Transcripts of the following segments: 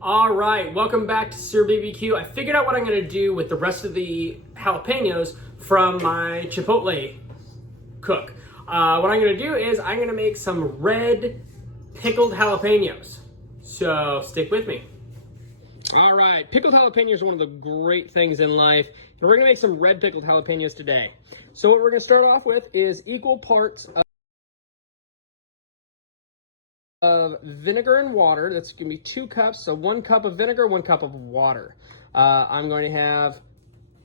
All right, welcome back to SurBBQ. I figured out what I'm gonna do with the rest of the jalapenos from my Chipotle cook. What I'm gonna do is I'm gonna make some red pickled jalapenos. So stick with me. All right, pickled jalapenos are one of the great things in life. And we're gonna make some red pickled jalapenos today. So what we're gonna start off with is equal parts of vinegar and water. That's gonna be 2 cups. So 1 cup of vinegar, 1 cup of water. I'm going to have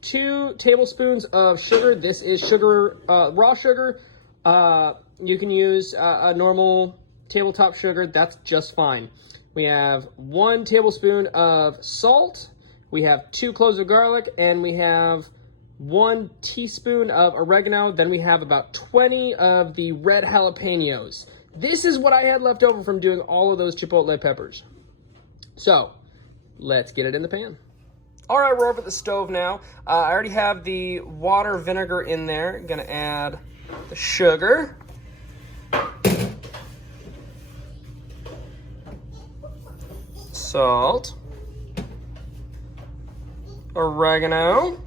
2 tablespoons of sugar. This is sugar, raw sugar. You can use a normal tabletop sugar. That's just fine. We have 1 tablespoon of salt. We have 2 cloves of garlic, and we have 1 teaspoon of oregano. Then we have about 20 of the red jalapenos. This is what I had left over from doing all of those Chipotle peppers. So, let's get it in the pan. All right, we're over at the stove now. I already have the water vinegar in there. I'm gonna add the sugar. Salt. Oregano.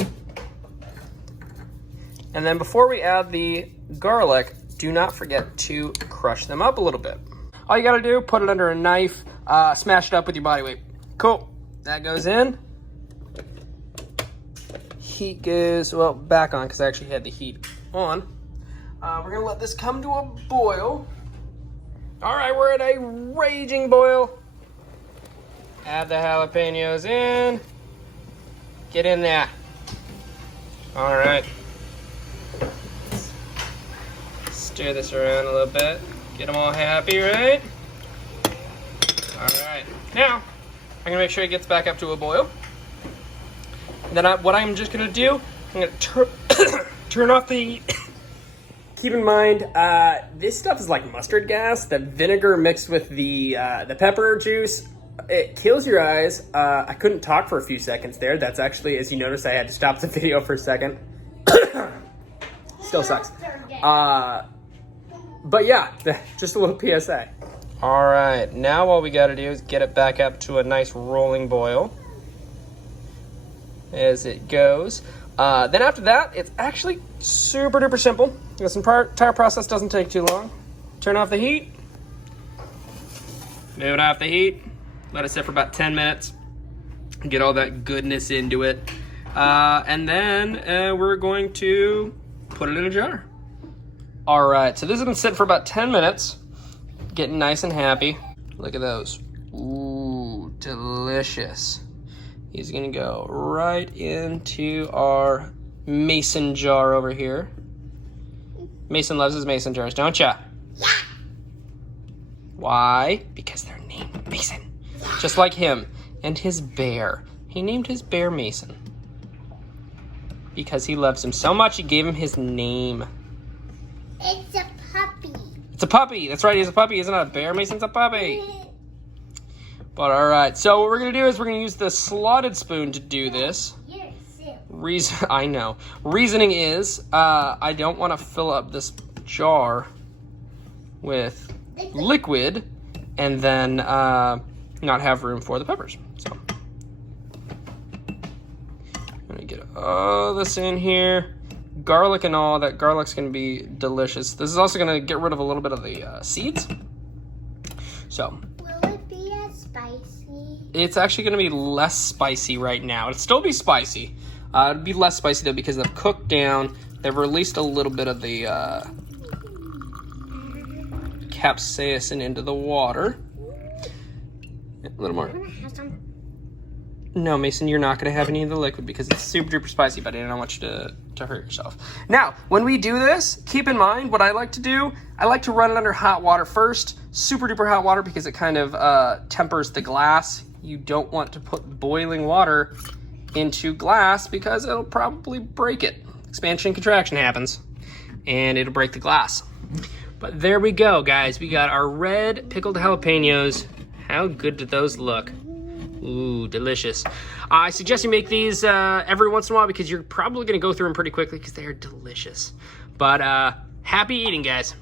And then before we add the garlic, do not forget to crush them up a little bit. All you gotta do, put it under a knife, smash it up with your body weight. Cool, that goes in. Heat goes, well, back on, because I actually had the heat on. We're gonna let this come to a boil. All right, we're at a raging boil. Add the jalapenos in. Get in there. All right. Stir this around a little bit. Get them all happy, right? All right. Now, I'm gonna make sure it gets back up to a boil. And then what I'm just gonna do, I'm gonna turn off the. Keep in mind, this stuff is like mustard gas. The vinegar mixed with the pepper juice, it kills your eyes. I couldn't talk for a few seconds there. That's actually, as you noticed, I had to stop the video for a second. Still sucks. But yeah, just a little PSA. All right, now all we gotta do is get it back up to a nice rolling boil as it goes. Then after that, it's actually super duper simple. This entire process doesn't take too long. Turn off the heat. Move it off the heat. Let it sit for about 10 minutes. Get all that goodness into it. And then we're going to put it in a jar. All right, so this has been sitting for about 10 minutes. Getting nice and happy. Look at those. Ooh, delicious. He's gonna go right into our mason jar over here. Mason loves his mason jars, don't ya? Yeah. Why? Because they're named Mason. Yeah. Just like him and his bear. He named his bear Mason. Because he loves him so much, he gave him his name. It's a puppy. It's a puppy. That's right, he's a puppy. He's not a bear. Mason's a puppy. But all right, so what we're gonna do is we're gonna use the slotted spoon to do this. I know. Reasoning is I don't want to fill up this jar with liquid and then not have room for the peppers. So I'm gonna get all this in here. Garlic and all that. Garlic's gonna be delicious. This is also gonna get rid of a little bit of the seeds. So. Will it be as spicy? It's actually gonna be less spicy right now. It'll still be spicy. It'll be less spicy though because they've cooked down. They've released a little bit of the capsaicin into the water. A little more. I'm gonna have some. No, Mason, you're not going to have any of the liquid because it's super duper spicy, but I don't want you to hurt yourself. Now, when we do this, keep in mind what I like to do. I like to run it under hot water first, super duper hot water, because it kind of tempers the glass. You don't want to put boiling water into glass because it'll probably break it. Expansion and contraction happens, and it'll break the glass. But there we go, guys. We got our red pickled jalapenos. How good do those look? Ooh, delicious. I suggest you make these every once in a while because you're probably going to go through them pretty quickly because they are delicious. But happy eating, guys.